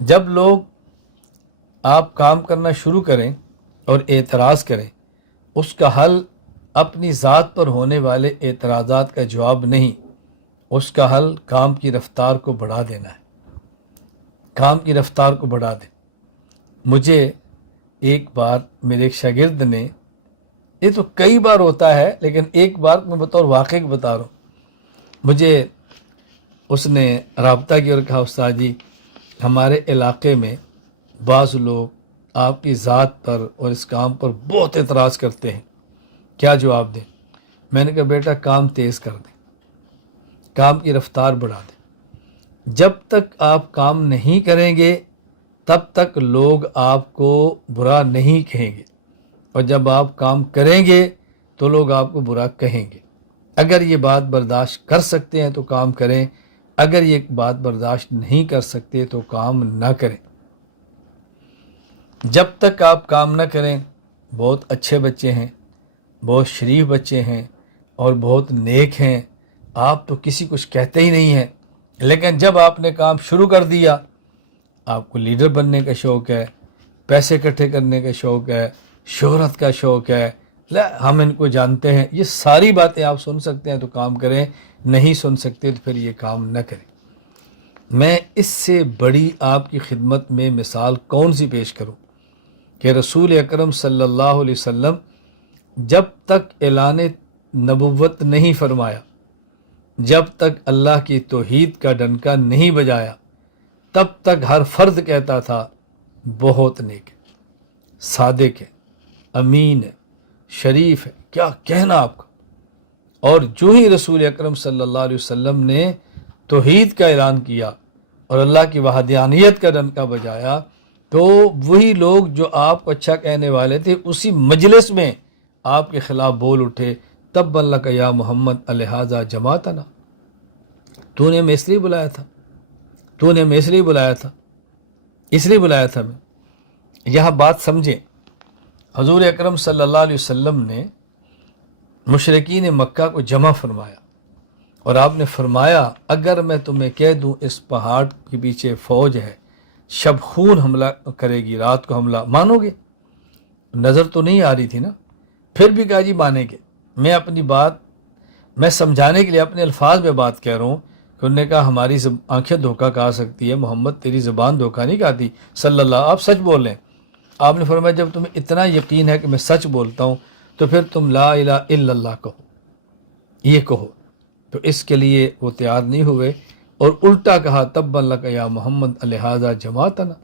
جب لوگ آپ کام کرنا شروع کریں اور اعتراض کریں، اس کا حل اپنی ذات پر ہونے والے اعتراضات کا جواب نہیں، اس کا حل کام کی رفتار کو بڑھا دینا ہے۔ کام کی رفتار کو بڑھا دیں۔ مجھے ایک بار میرے ایک شاگرد نے، یہ تو کئی بار ہوتا ہے لیکن ایک بار میں بطور واقعہ بتا رہا ہوں، مجھے اس نے رابطہ کیا اور کہا استاد جی ہمارے علاقے میں بعض لوگ آپ کی ذات پر اور اس کام پر بہت اعتراض کرتے ہیں، کیا جواب دیں؟ میں نے کہا بیٹا کام تیز کر دیں، کام کی رفتار بڑھا دیں۔ جب تک آپ کام نہیں کریں گے تب تک لوگ آپ کو برا نہیں کہیں گے، اور جب آپ کام کریں گے تو لوگ آپ کو برا کہیں گے۔ اگر یہ بات برداشت کر سکتے ہیں تو کام کریں، اگر یہ بات برداشت نہیں کر سکتے تو کام نہ کریں۔ جب تک آپ کام نہ کریں، بہت اچھے بچے ہیں، بہت شریف بچے ہیں اور بہت نیک ہیں، آپ تو کسی کچھ کہتے ہی نہیں ہیں، لیکن جب آپ نے کام شروع کر دیا، آپ کو لیڈر بننے کا شوق ہے، پیسے اکٹھے کرنے کا شوق ہے، شہرت کا شوق ہے، ہم ان کو جانتے ہیں، یہ ساری باتیں آپ سن سکتے ہیں تو کام کریں، نہیں سن سکتے تو پھر یہ کام نہ کریں۔ میں اس سے بڑی آپ کی خدمت میں مثال کون سی پیش کروں کہ رسول اکرم صلی اللہ علیہ وسلم جب تک اعلان نبوت نہیں فرمایا، جب تک اللہ کی توحید کا ڈنکا نہیں بجایا، تب تک ہر فرد کہتا تھا بہت نیک ہے، صادق ہے، امین ہے، شریف ہے، کیا کہنا آپ کا۔ اور جو ہی رسول اکرم صلی اللہ علیہ وسلم نے توحید کا اعلان کیا اور اللہ کی وحدانیت کا ڈنکا بجایا تو وہی لوگ جو آپ کو اچھا کہنے والے تھے اسی مجلس میں آپ کے خلاف بول اٹھے، تب لک یا محمد الہذا جماعتنا، تو نے ہمیں اس لیے بلایا تھا، تو نے ہمیں اس لیے بلایا تھا، اس لیے بلایا تھا میں۔ یہاں بات سمجھیں، حضور اکرم صلی اللہ علیہ وسلم نے مشرکین مکہ کو جمع فرمایا اور آپ نے فرمایا اگر میں تمہیں کہہ دوں اس پہاڑ کے پیچھے فوج ہے، شب خون حملہ کرے گی، رات کو حملہ، مانو گے؟ نظر تو نہیں آ رہی تھی نا، پھر بھی کہا جی مانیں گے۔ میں اپنی بات میں سمجھانے کے لیے اپنے الفاظ میں بات کہہ رہا ہوں کہ انہوں نے کہا ہماری آنکھیں دھوکہ کھا سکتی ہے، محمد تیری زبان دھوکہ نہیں کھاتی صلی اللہ، آپ سچ بول رہے ہیں۔ آپ نے فرمایا جب تمہیں اتنا یقین ہے کہ میں سچ بولتا ہوں تو پھر تم لا الہ الا اللہ کہو، یہ کہو۔ تو اس کے لیے وہ تیار نہیں ہوئے اور الٹا کہا تب لک یا محمد الہذا جماعتنا۔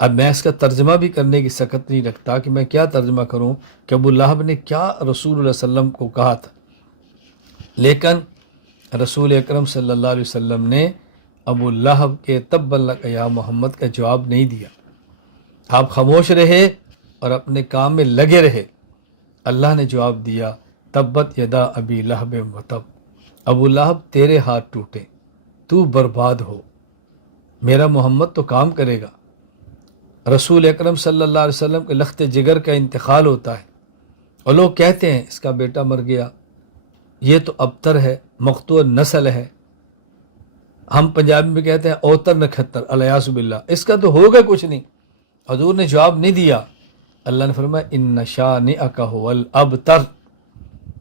اب میں اس کا ترجمہ بھی کرنے کی سکت نہیں رکھتا کہ میں کیا ترجمہ کروں کہ ابو لہب نے کیا رسول اللہ صلی اللہ علیہ وسلم کو کہا تھا، لیکن رسول اکرم صلی اللہ علیہ وسلم نے ابو لہب کے تب لک یا محمد کا جواب نہیں دیا، آپ خاموش رہے اور اپنے کام میں لگے رہے۔ اللہ نے جواب دیا تبت یدا ابی لہب وتب، ابو لہب تیرے ہاتھ ٹوٹے، تو برباد ہو، میرا محمد تو کام کرے گا۔ رسول اکرم صلی اللہ علیہ وسلم کے لخت جگر کا انتقال ہوتا ہے اور لوگ کہتے ہیں اس کا بیٹا مر گیا، یہ تو ابتر ہے، مقطوع نسل ہے، ہم پنجابی میں کہتے ہیں اوتر نکھتر، الیاذ باللہ، اس کا تو ہوگا کچھ نہیں۔ حضور نے جواب نہیں دیا، اللہ نے فرمایا ان شانئک ھو الابتر،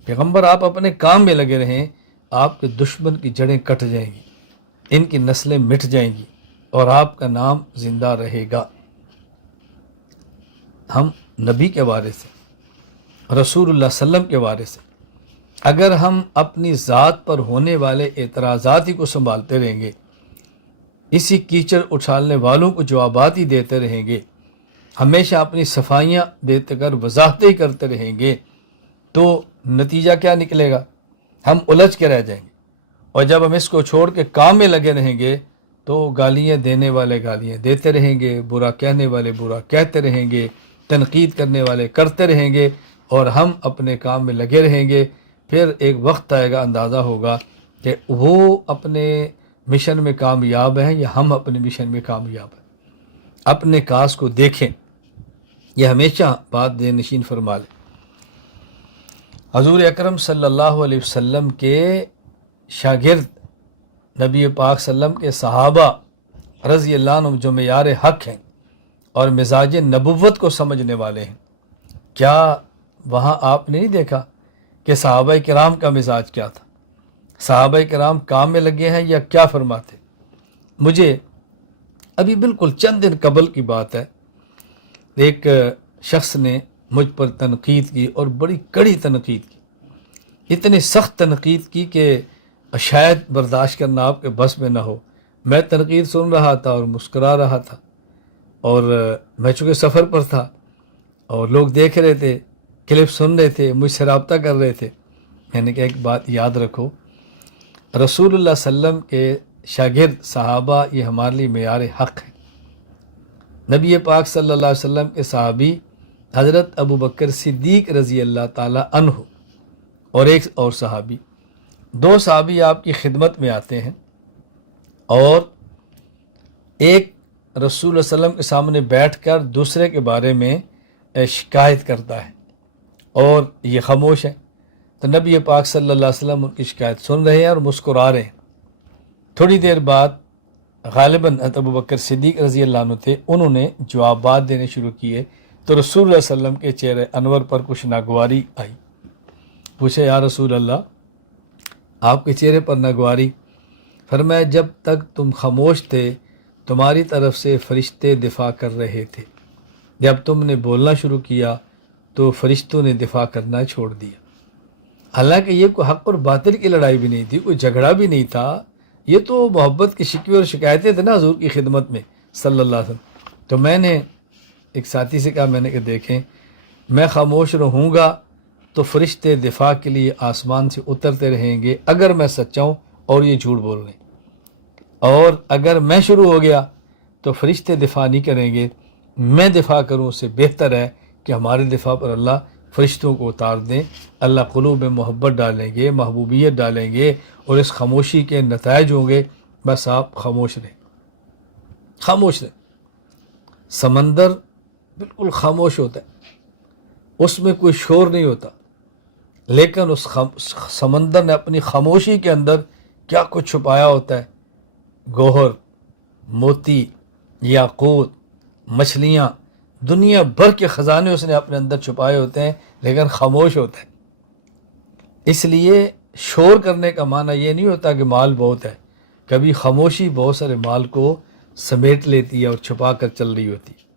پیغمبر آپ اپنے کام میں لگے رہیں، آپ کے دشمن کی جڑیں کٹ جائیں گی، ان کی نسلیں مٹ جائیں گی اور آپ کا نام زندہ رہے گا۔ ہم نبی کے بارے سے، رسول اللہ صلی اللہ علیہ وسلم کے بارے سے اگر ہم اپنی ذات پر ہونے والے اعتراضات ہی کو سنبھالتے رہیں گے، اسی کیچڑ اچھالنے والوں کو جوابات ہی دیتے رہیں گے، ہمیشہ اپنی صفائیاں دیتے کر وضاحتیں ہی کرتے رہیں گے تو نتیجہ کیا نکلے گا؟ ہم الجھ کے رہ جائیں گے۔ اور جب ہم اس کو چھوڑ کے کام میں لگے رہیں گے تو گالیاں دینے والے گالیاں دیتے رہیں گے، برا کہنے والے برا کہتے رہیں گے، تنقید کرنے والے کرتے رہیں گے اور ہم اپنے کام میں لگے رہیں گے۔ پھر ایک وقت آئے گا، اندازہ ہوگا کہ وہ اپنے مشن میں کامیاب ہیں یا ہم اپنے مشن میں کامیاب ہیں۔ اپنے کاس کو دیکھیں، یہ ہمیشہ بات ذہن نشین فرما لیں۔ حضور اکرم صلی اللہ علیہ وسلم کے شاگرد، نبی پاک صلی اللہ علیہ وسلم کے صحابہ رضی اللہ عنہم جو معیار حق ہیں اور مزاج نبوت کو سمجھنے والے ہیں، کیا وہاں آپ نے نہیں دیکھا کہ صحابہ کرام کا مزاج کیا تھا؟ صحابہ کرام کام میں لگے ہیں یا کیا فرماتے؟ مجھے ابھی بالکل چند دن قبل کی بات ہے، ایک شخص نے مجھ پر تنقید کی اور بڑی کڑی تنقید کی، اتنی سخت تنقید کی کہ شاید برداشت کرنا آپ کے بس میں نہ ہو۔ میں تنقید سن رہا تھا اور مسکرا رہا تھا، اور میں چونکہ سفر پر تھا اور لوگ دیکھ رہے تھے، کلپ سن رہے تھے، مجھ سے رابطہ کر رہے تھے۔ میں نے کہا ایک بات یاد رکھو، رسول اللہ صلی اللہ علیہ وسلم کے شاگرد صحابہ یہ ہمارے لیے معیار حق ہے۔ نبی پاک صلی اللہ علیہ وسلم کے صحابی حضرت ابو بکر صدیق رضی اللہ تعالی عنہ اور ایک اور صحابی، دو صحابی آپ کی خدمت میں آتے ہیں، اور ایک رسول اللہ صلی اللہ علیہ وسلم کے سامنے بیٹھ کر دوسرے کے بارے میں شکایت کرتا ہے اور یہ خاموش ہے۔ تو نبی پاک صلی اللہ علیہ وسلم ان کی شکایت سن رہے ہیں اور مسکرا رہے ہیں۔ تھوڑی دیر بعد غالباً ابو بکر صدیق رضی اللہ عنہ تھے، انہوں نے جوابات دینے شروع کیے، تو رسول اللہ صلی اللہ علیہ وسلم کے چہرے انور پر کچھ ناگواری آئی۔ پوچھے یا رسول اللہ، آپ کے چہرے پر ناگواری؟ فرمایا جب تک تم خاموش تھے تمہاری طرف سے فرشتے دفاع کر رہے تھے، جب تم نے بولنا شروع کیا تو فرشتوں نے دفاع کرنا چھوڑ دیا۔ حالانکہ یہ کوئی حق اور باطل کی لڑائی بھی نہیں تھی، کوئی جھگڑا بھی نہیں تھا، یہ تو محبت کی شکوے اور شکایتیں تھے نا حضور کی خدمت میں صلی اللہ علیہ وسلم۔ تو میں نے ایک ساتھی سے کہا، میں نے کہا دیکھیں، میں خاموش رہوں گا تو فرشتے دفاع کے لیے آسمان سے اترتے رہیں گے اگر میں سچا ہوں اور یہ جھوٹ بول رہے ہیں، اور اگر میں شروع ہو گیا تو فرشتے دفاع نہیں کریں گے، میں دفاع کروں، اس سے بہتر ہے کہ ہمارے دفاع پر اللہ فرشتوں کو اتار دیں۔ اللہ قلوب میں محبت ڈالیں گے، محبوبیت ڈالیں گے، اور اس خاموشی کے نتائج ہوں گے۔ بس آپ خاموش رہیں، خاموش رہیں۔ سمندر بالکل خاموش ہوتا ہے، اس میں کوئی شور نہیں ہوتا، لیکن اس سمندر نے اپنی خاموشی کے اندر کیا کچھ چھپایا ہوتا ہے، گوہر، موتی، یاقوت، مچھلیاں، دنیا بھر کے خزانے اس نے اپنے اندر چھپائے ہوتے ہیں، لیکن خاموش ہوتا ہے۔ اس لیے شور کرنے کا معنی یہ نہیں ہوتا کہ مال بہت ہے، کبھی خاموشی بہت سارے مال کو سمیٹ لیتی ہے اور چھپا کر چل رہی ہوتی ہے۔